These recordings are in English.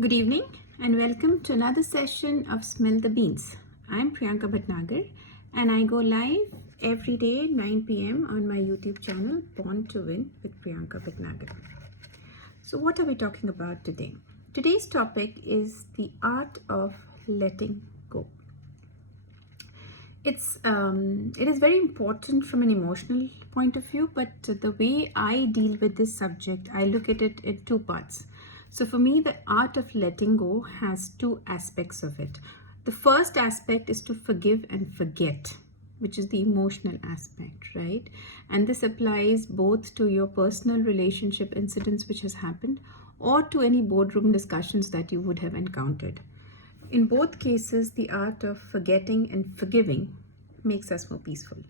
Good evening and welcome to another session of Smell the Beans. I'm Priyanka Bhatnagar and I go live every day 9 p.m. on my YouTube channel Born to Win with Priyanka Bhatnagar. So what are we talking about today? Today's topic is the art of letting go. It is very important from an emotional point of view, but the way I deal with this subject, I look at it in two parts. So for me, the art of letting go has two aspects of it. The first aspect is to forgive and forget, which is the emotional aspect, right? And this applies both to your personal relationship incidents which has happened or to any boardroom discussions that you would have encountered. In both cases, the art of forgetting and forgiving makes us more peaceful.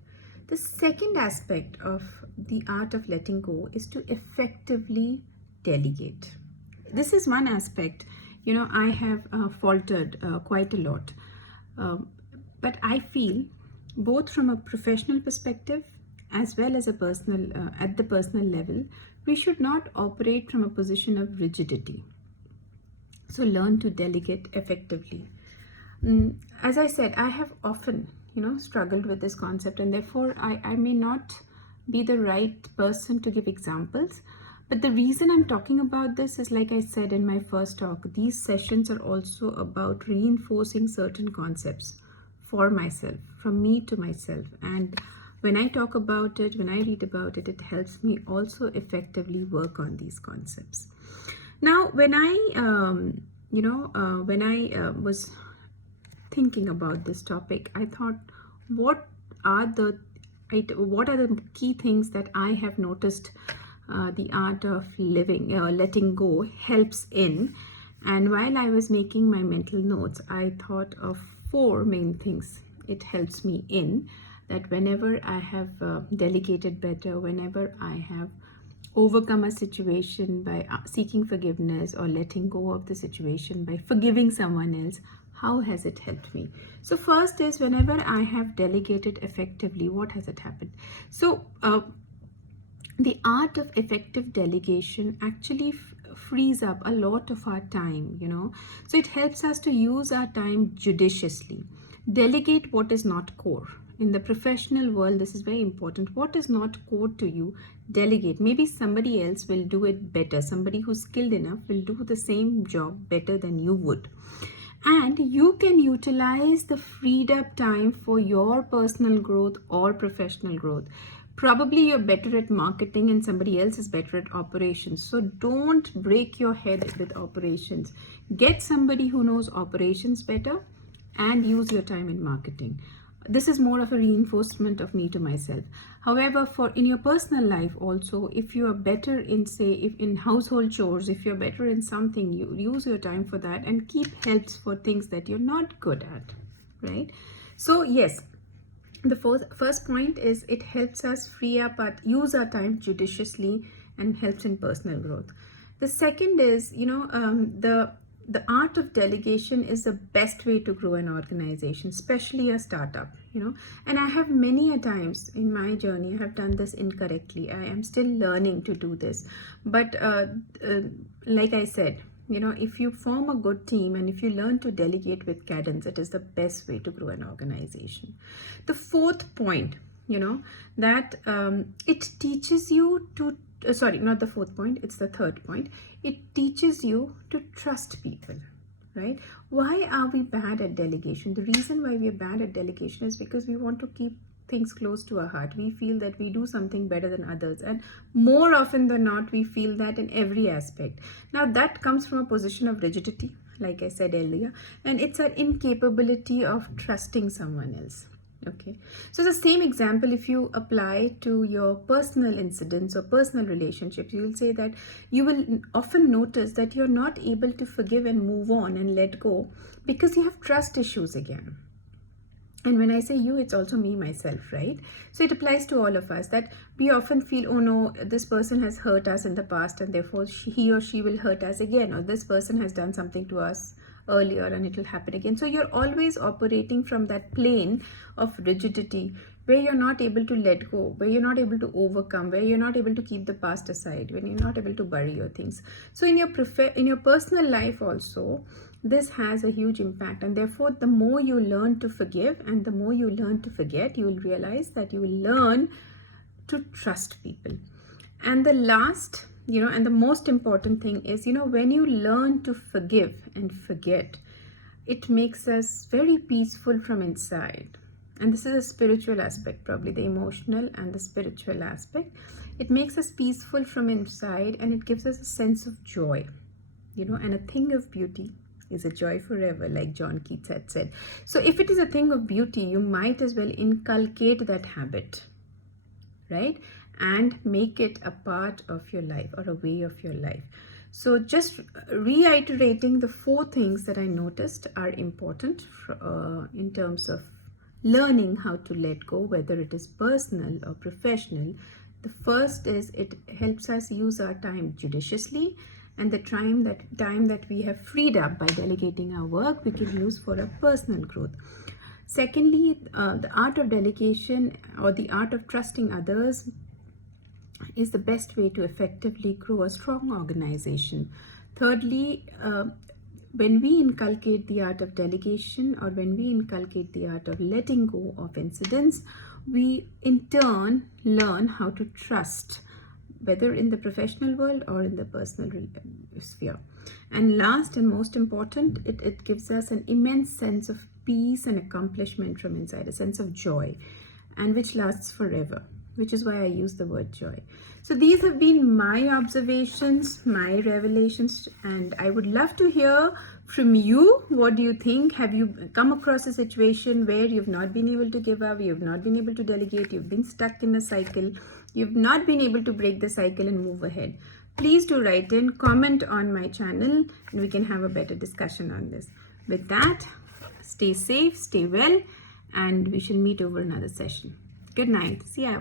The second aspect of the art of letting go is to effectively delegate. This is one aspect, I have faltered quite a lot. But I feel both from a professional perspective as well as at the personal level, we should not operate from a position of rigidity. So learn to delegate effectively. As I said, I have often, struggled with this concept, and therefore I may not be the right person to give examples. But the reason I'm talking about this is, like I said in my first talk, these sessions are also about reinforcing certain concepts for myself, from me to myself. And when I talk about it, when I read about it, it helps me also effectively work on these concepts. Now, when I was thinking about this topic, I thought, what are the key things that I have noticed the art of letting go helps in? And while I was making my mental notes, I thought of four main things it helps me in. That whenever I have delegated better, whenever I have overcome a situation by seeking forgiveness or letting go of the situation by forgiving someone else, how has it helped me? So first is, whenever I have delegated effectively, what has it happened? So the art of effective delegation actually frees up a lot of our time, so it helps us to use our time judiciously. Delegate what is not core. In the professional world, this is very important. What is not core to you, delegate. Maybe somebody else will do it better. Somebody who's skilled enough will do the same job better than you would. And you can utilize the freed up time for your personal growth or professional growth. Probably you're better at marketing and somebody else is better at operations. So don't break your head with operations. Get somebody who knows operations better and use your time in marketing. This is more of a reinforcement of me to myself. However, for in your personal life also, if you are better in, say, if in household chores, if you're better in something, you use your time for that and keep helps for things that you're not good at, right? So yes, the first point is it helps us free up, but use our time judiciously and helps in personal growth. The second is, the art of delegation is the best way to grow an organization, especially a startup, and I have many a times in my journey, I have done this incorrectly. I am still learning to do this. But like I said, if you form a good team and if you learn to delegate with cadence, it is the best way to grow an organization. The fourth point, that it teaches you to sorry, not the fourth point, it's the third point. It teaches you to trust people, right? Why are we bad at delegation? The reason why we are bad at delegation is because we want to keep things close to our heart. We feel that we do something better than others, and more often than not, we feel that in every aspect. Now, that comes from a position of rigidity, like I said earlier, and it's an incapability of trusting someone else. Okay, so the same example, if you apply to your personal incidents or personal relationships, you will say that you will often notice that you're not able to forgive and move on and let go because you have trust issues again. And when I say you, it's also me, myself, right? So it applies to all of us, that we often feel, oh no, this person has hurt us in the past and therefore he or she will hurt us again, or this person has done something to us earlier and it will happen again. So you're always operating from that plane of rigidity where you're not able to let go, where you're not able to overcome, where you're not able to keep the past aside, when you're not able to bury your things. So in your personal life also, this has a huge impact, and therefore the more you learn to forgive and the more you learn to forget, you will realize that you will learn to trust people. And the last, and the most important thing is, when you learn to forgive and forget, it makes us very peaceful from inside. And this is a spiritual aspect, probably the emotional and the spiritual aspect. It makes us peaceful from inside, and it gives us a sense of joy, and a thing of beauty is a joy forever, like John Keats had said. So if it is a thing of beauty, you might as well inculcate that habit, right? And make it a part of your life or a way of your life. So just reiterating the 4 things that I noticed are important in terms of learning how to let go, whether it is personal or professional. The first is it helps us use our time judiciously, and the time that we have freed up by delegating our work, we can use for our personal growth. Secondly, the art of delegation or the art of trusting others is the best way to effectively grow a strong organization. Thirdly, when we inculcate the art of delegation, or when we inculcate the art of letting go of incidents, we in turn learn how to trust, whether in the professional world or in the personal sphere. And last and most important, it gives us an immense sense of peace and accomplishment from inside, a sense of joy, and which lasts forever, which is why I use the word joy. So these have been my observations, my revelations, and I would love to hear from you. What do you think? Have you come across a situation where you've not been able to give up, you've not been able to delegate, you've been stuck in a cycle, you've not been able to break the cycle and move ahead? Please do write in, comment on my channel, and we can have a better discussion on this. With that, stay safe, stay well, and we shall meet over another session. Good night. See ya.